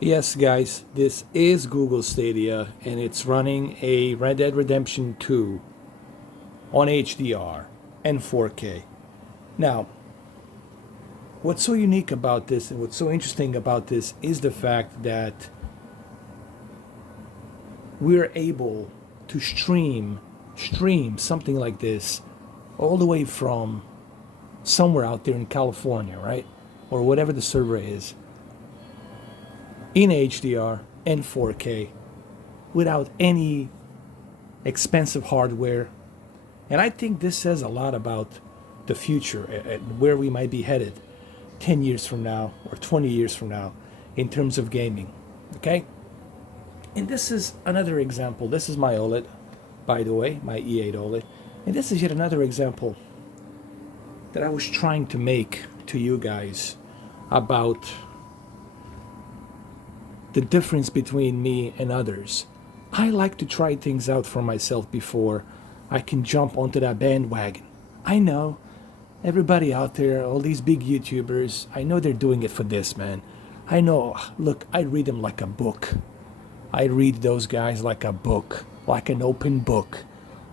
Yes, guys, this is Google Stadia, and it's running a Red Dead Redemption 2 on HDR and 4K. Now, what's so unique about this and what's so interesting about this is the fact that we're able to stream something like this all the way from somewhere out there in California, right? Or whatever the server is, in HDR and 4K without any expensive hardware. And I think this says a lot about the future and where we might be headed 10 years from now or 20 years from now in terms of gaming. Okay? And this is another example. This is my OLED, by the way, my E8 OLED. And this is yet another example that I was trying to make to you guys about the difference between me and others. I like to try things out for myself before I can jump onto that bandwagon. I know everybody out there, all these big YouTubers, I know they're doing it for this, man. I know, look, I read them like a book. I read those guys like a book, like an open book.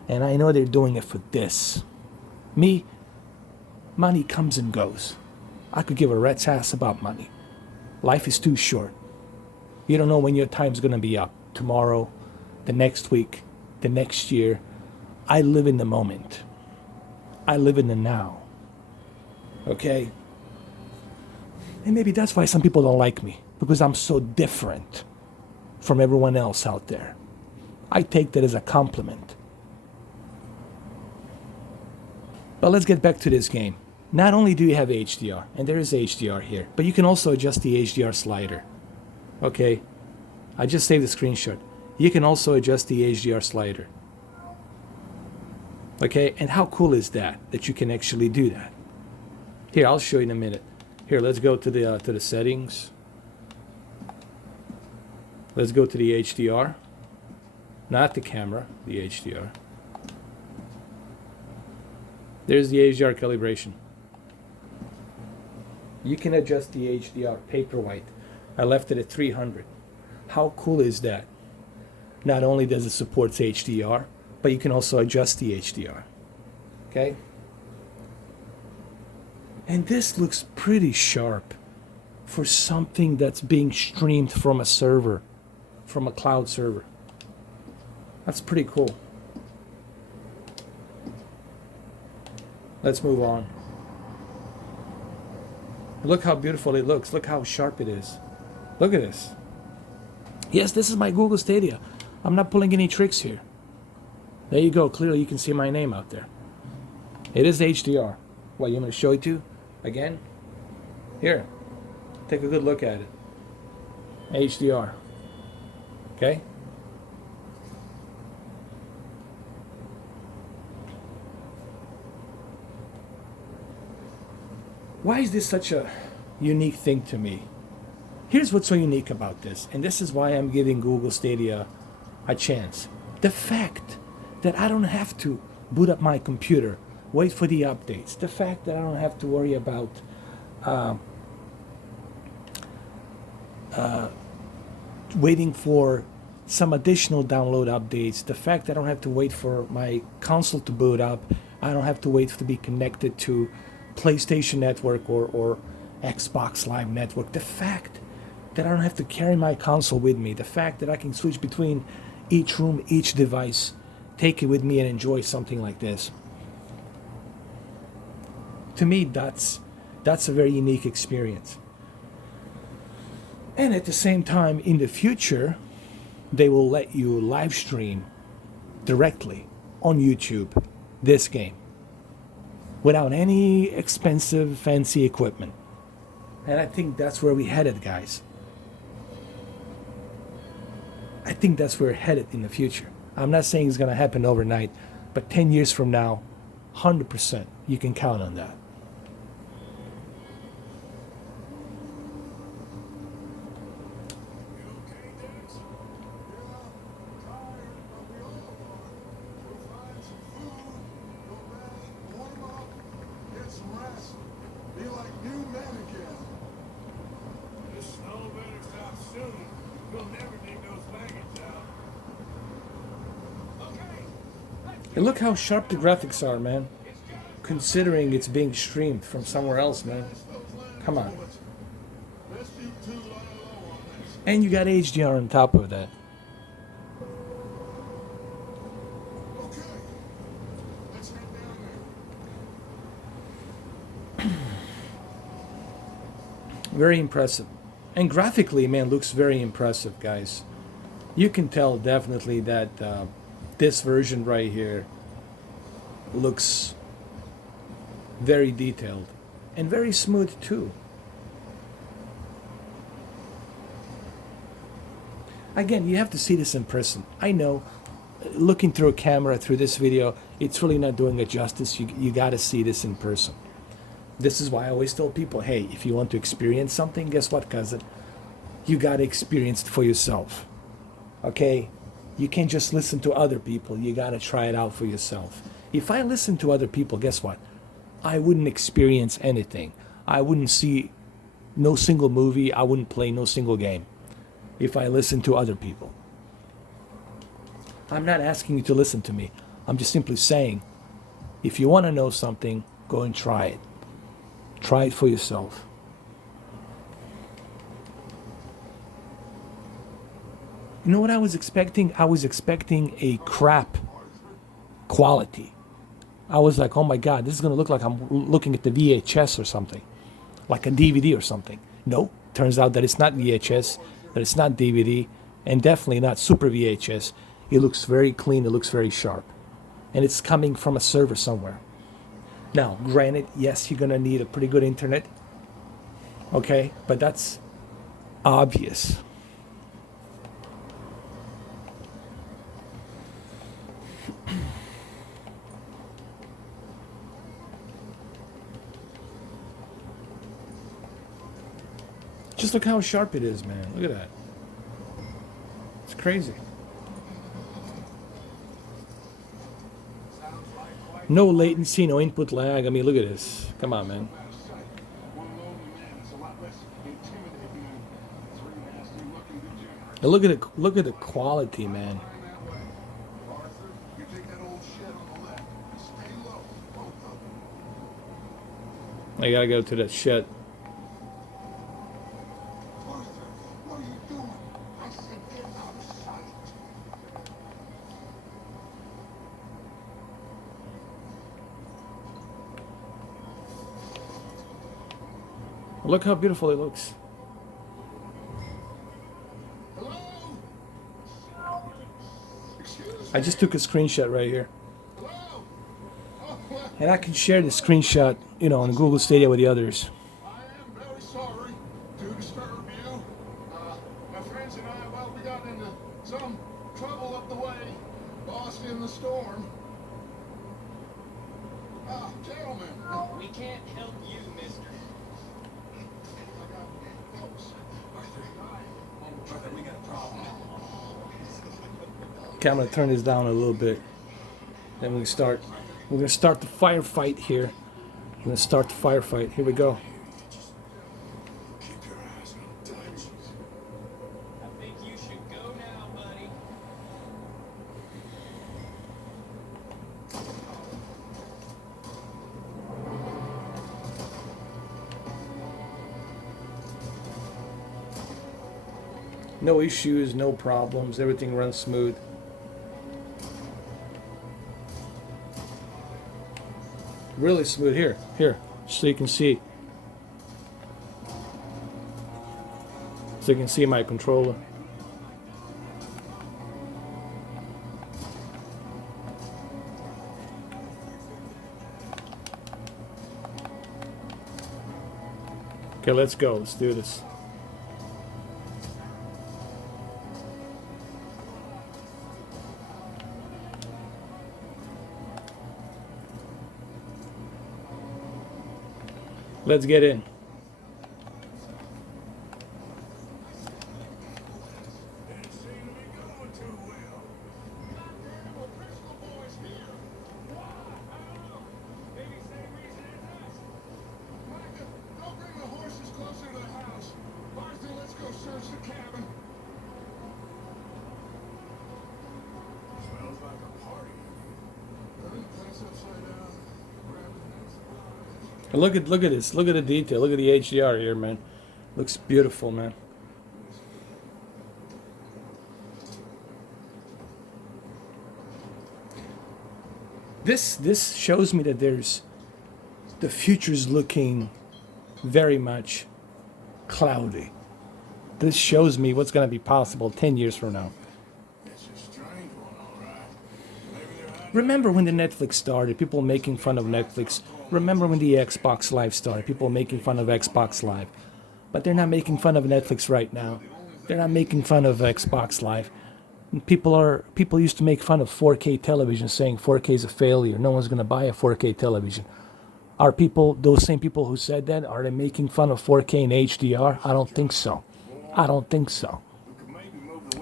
And I know they're doing it for this. Me, money comes and goes. I could give a rat's ass about money. Life is too short. You don't know when your time's gonna be up. Tomorrow, the next week, the next year. I live in the moment. I live in the now. Okay? And maybe that's why some people don't like me, because I'm so different from everyone else out there. I take that as a compliment. But let's get back to this game. Not only do you have HDR, and there is HDR here, but you can also adjust the HDR slider. Okay, I just saved the screenshot. You can also adjust the HDR slider. Okay, and how cool is that you can actually do that? Here, I'll show you in a minute. Here, let's go to the settings. Let's go to the HDR, not the camera, the HDR. There's the HDR calibration. You can adjust the HDR Paperwhite. I left it at 300. How cool is that? Not only does it support HDR, but you can also adjust the HDR. Okay? And this looks pretty sharp for something that's being streamed from a server, from a cloud server. That's pretty cool. Let's move on. Look how beautiful it looks. Look how sharp it is. Look at this. Yes, this is my Google Stadia. I'm not pulling any tricks here. There you go. Clearly you can see my name out there. It is HDR. What, you want me to show it to you again? Here. Take a good look at it. HDR. Okay? Why is this such a unique thing to me? Here's what's so unique about this, and this is why I'm giving Google Stadia a chance. The fact that I don't have to boot up my computer, wait for the updates. The fact that I don't have to worry about waiting for some additional download updates. The fact that I don't have to wait for my console to boot up. I don't have to wait to be connected to PlayStation Network or Xbox Live Network. The fact that I don't have to carry my console with me. The fact that I can switch between each room, each device, take it with me and enjoy something like this. To me, that's a very unique experience. And at the same time, in the future, they will let you live stream directly on YouTube this game without any expensive, fancy equipment. And I think that's where we headed, guys. I think that's where we're headed in the future. I'm not saying it's going to happen overnight, but 10 years from now, 100%, you can count on that. Be like new men again. This elevator stops soon. And look how sharp the graphics are, man. Considering it's being streamed from somewhere else, man. Come on. And you got HDR on top of that. Very impressive. And graphically, man, looks very impressive, guys. You can tell definitely that this version right here looks very detailed and very smooth too. Again, you have to see this in person. I know, looking through a camera through this video, it's really not doing it justice. You got to see this in person. This is why I always tell people, hey, if you want to experience something, guess what, cousin? You got to experience it for yourself. Okay? You can't just listen to other people. You got to try it out for yourself. If I listen to other people, guess what? I wouldn't experience anything. I wouldn't see no single movie. I wouldn't play no single game if I listen to other people. I'm not asking you to listen to me. I'm just simply saying, if you want to know something, go and try it. Try it for yourself. You know what I was expecting? I was expecting a crap quality. I was like, oh my God, this is going to look like I'm looking at the VHS or something, like a DVD or something. Nope. Turns out that it's not VHS, that it's not DVD, and definitely not Super VHS. It looks very clean. It looks very sharp. And it's coming from a server somewhere. Now, granted, yes, you're going to need a pretty good internet. Okay? But that's obvious. Just look how sharp it is, man. Look at that. It's crazy. No latency, no input lag. I mean, look at this. Come on, man. And look at it. Look at the quality, man. I gotta go to that shed. Look how beautiful it looks. I just took a screenshot right here. And I can share the screenshot, you know, on Google Stadia with the others. I am very sorry to disturb you. My friends and I, well, we got into some trouble up the way, lost in the storm. Gentlemen. We can't help you, mister. Arthur, we got a problem. Okay, I'm gonna turn this down a little bit. Then we can start. We're gonna start the firefight here. We're gonna start the firefight. Here we go. Keep your eyes on time. I think you should go now, buddy. No issues, no problems. Everything runs smooth. Really smooth. Here, so you can see. So you can see my controller. Okay, let's go. Let's do this. Let's get in. Don't bring the horses closer to the house. Arthur, let's go search the cabin. Smells like a party. But look at this. Look at the detail. Look at the HDR here, man. Looks beautiful, man. This shows me that the future's looking very much cloudy. This shows me what's going to be possible 10 years from now. It's a strange one, all right. Maybe they're hiding. Remember when the Netflix started, people making fun of Netflix. Remember when the Xbox Live started, people making fun of Xbox Live. But they're not making fun of Netflix right now. They're not making fun of Xbox Live. People used to make fun of 4K television, saying 4K is a failure. No one's going to buy a 4K television. Are people, those same people who said that, are they making fun of 4K and HDR? I don't think so. I don't think so.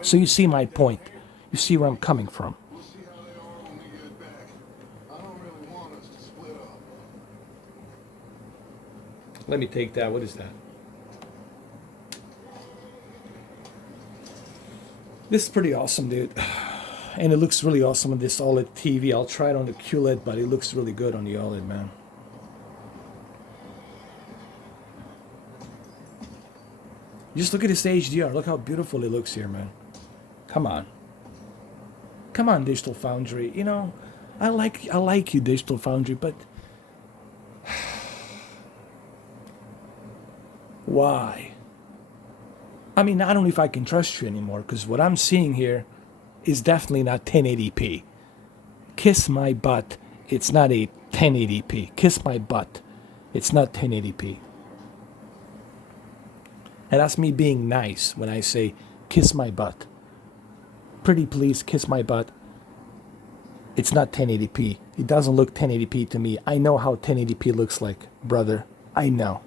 So you see my point. You see where I'm coming from. We'll see how they are when we get back. I don't really want us to split up. Let me take that. What is that? This is pretty awesome, dude. And it looks really awesome on this OLED TV. I'll try it on the QLED, but it looks really good on the OLED, man. Just look at this HDR. Look how beautiful it looks here, man. Come on. Come on, Digital Foundry. You know, I like you, Digital Foundry, but why? I mean, I don't know if I can trust you anymore, because what I'm seeing here is definitely not 1080p. Kiss my butt. It's not a 1080p. Kiss my butt. It's not 1080p. And that's me being nice when I say, kiss my butt. Pretty please, kiss my butt. It's not 1080p. It doesn't look 1080p to me. I know how 1080p looks like, brother. I know.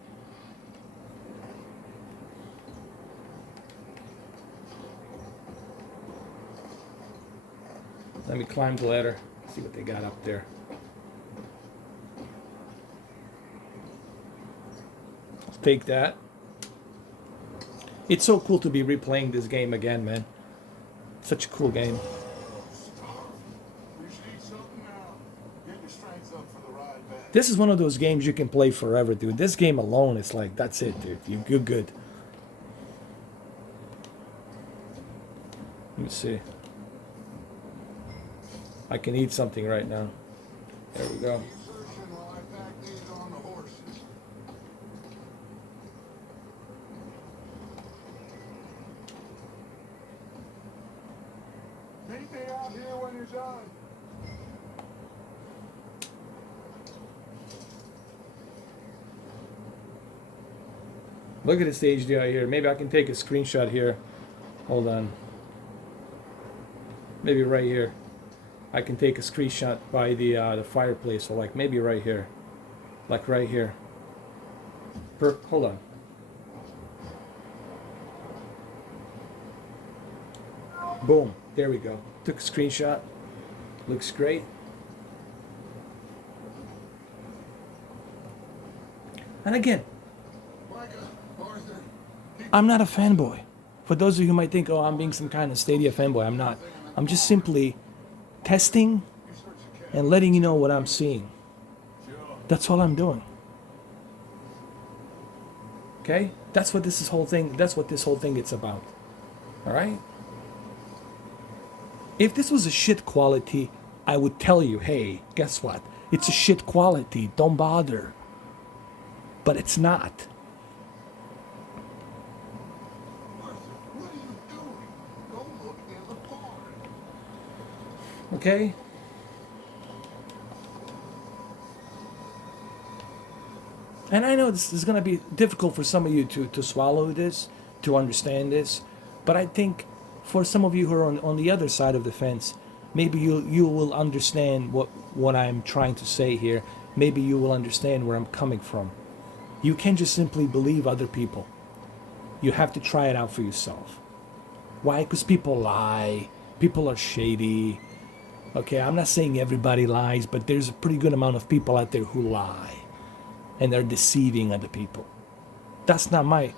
Let me climb the ladder, see what they got up there. I'll take that. It's so cool to be replaying this game again, man. Such a cool game. We should eat something now. Get your strength up for the ride back. This is one of those games you can play forever, dude. This game alone, it's like, that's it, dude. You're good. Let me see. I can eat something right now. There we go. Searching while I pack these on the horses. Meet me out here when you're done. Look at this HDR here. Maybe I can take a screenshot here. Hold on. Maybe right here. I can take a screenshot by the fireplace, so like maybe right here, like right here. Hold on. Boom, there we go. Took a screenshot. Looks great. And again, Micah, Arthur, I'm not a fanboy. For those of you who might think, oh, I'm being some kind of Stadia fanboy, I'm not. I'm just simply testing and letting you know what I'm seeing. That's all I'm doing. Okay? That's what this whole thing is about. All right? If this was a shit quality, I would tell you, hey, guess what? It's a shit quality. Don't bother. But it's not. Arthur, what are you doing? Go look in the barn. Okay? And I know this is going to be difficult for some of you to swallow this, to understand this, but I think for some of you who are on the other side of the fence, maybe you will understand what I'm trying to say here. Maybe you will understand where I'm coming from. You can't just simply believe other people. You have to try it out for yourself. Why? Because people lie. People are shady. Okay, I'm not saying everybody lies, but there's a pretty good amount of people out there who lie. And they're deceiving other people. That's not my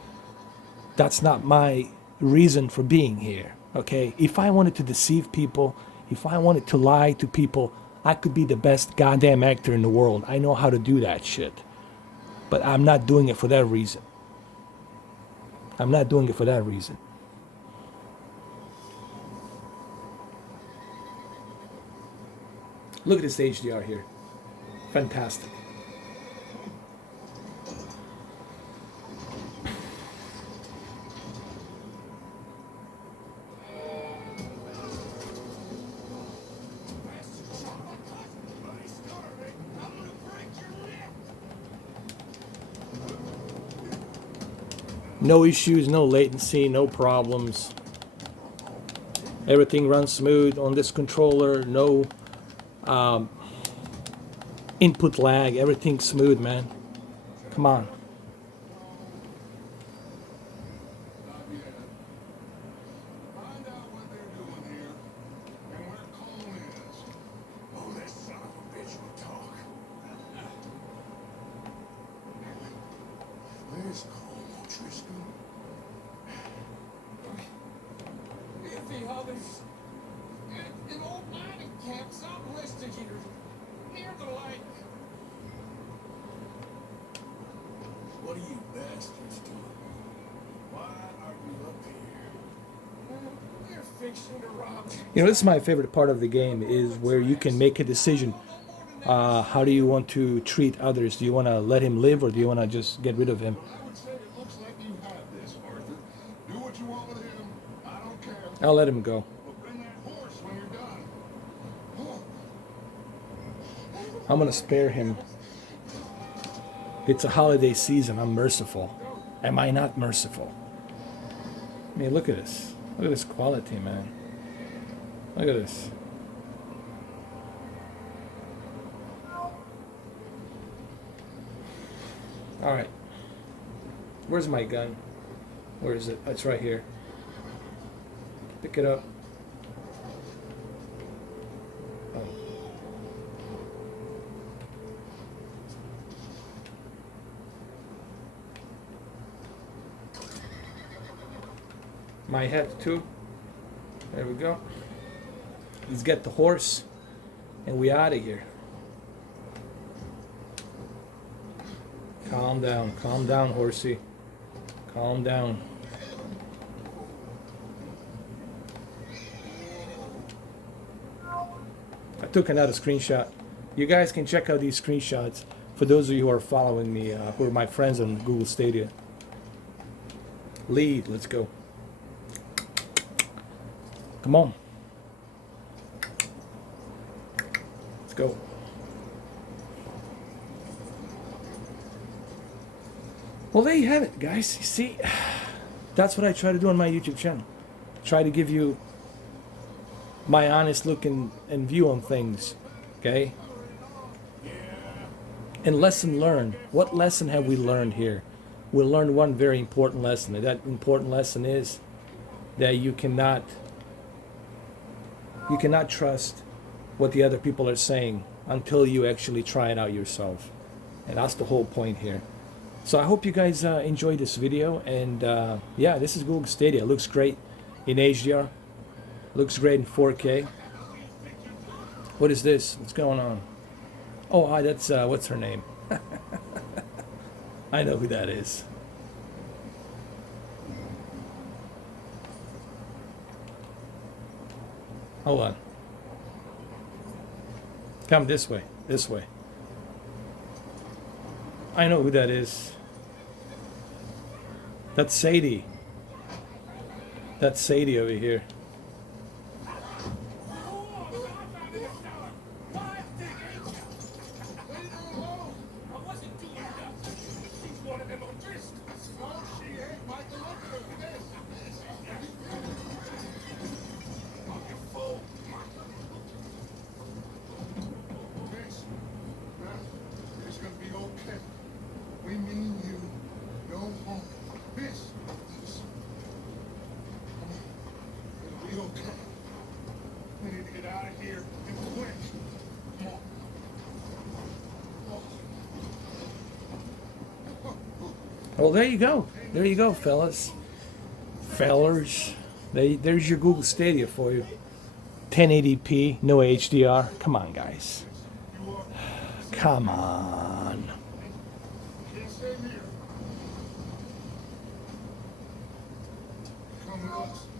reason for being here. Okay? If I wanted to deceive people, if I wanted to lie to people, I could be the best goddamn actor in the world. I know how to do that shit. But I'm not doing it for that reason. I'm not doing it for that reason. Look at this HDR here. Fantastic. No issues, no latency, no problems. Everything runs smooth on this controller. No input lag. Everything's smooth, man. Come on. Find out what they're doing here and where Cole is. Oh, that son of a bitch will talk. Where's Cole, Tristan? If the others in old mining camps out west of here, near the lake. What are you bastards doing? Why are you up here? We're fixing to rob. You know, this is my favorite part of the game, is where you can make a decision. How do you want to treat others? Do you want to let him live, or do you want to just get rid of him? I would say it looks like you have this, Arthur. Do what you want with him. I don't care. I'll let him go. But bring that horse when you're done. Oh, I'm gonna spare him. It's a holiday season. I'm merciful. Am I not merciful? I mean, look at this. Look at this quality, man. Look at this. All right. Where's my gun? Where is it? It's right here. Pick it up. Oh. My hat too. There we go. Let's get the horse and we out of here. Calm down, horsey. Calm down. I took another screenshot. You guys can check out these screenshots for those of you who are following me, who are my friends on Google Stadia. Lead, let's go. Come on. Let's go. Well, there you have it, guys. You see, that's what I try to do on my YouTube channel. Try to give you my honest look and view on things, okay? And lesson learned. What lesson have we learned here? We learned one very important lesson. And that important lesson is that you cannot trust what the other people are saying until you actually try it out yourself. And that's the whole point here. So I hope you guys enjoyed this video. And yeah, this is Google Stadia. It looks great in HDR. Looks great in 4K. What is this? What's going on? Oh, hi, that's what's her name? I know who that is. Hold on. Come this way. This way. I know who that is. That's Sadie. That's Sadie over here. It's gonna be okay. We mean you no harm. This. It'll be okay. We need to get out of here and quick. Come on. Well, there you go. There you go, fellas. Fellers. There's your Google Stadia for you. 1080p, no HDR. Come on, guys. Come on. Can't say us.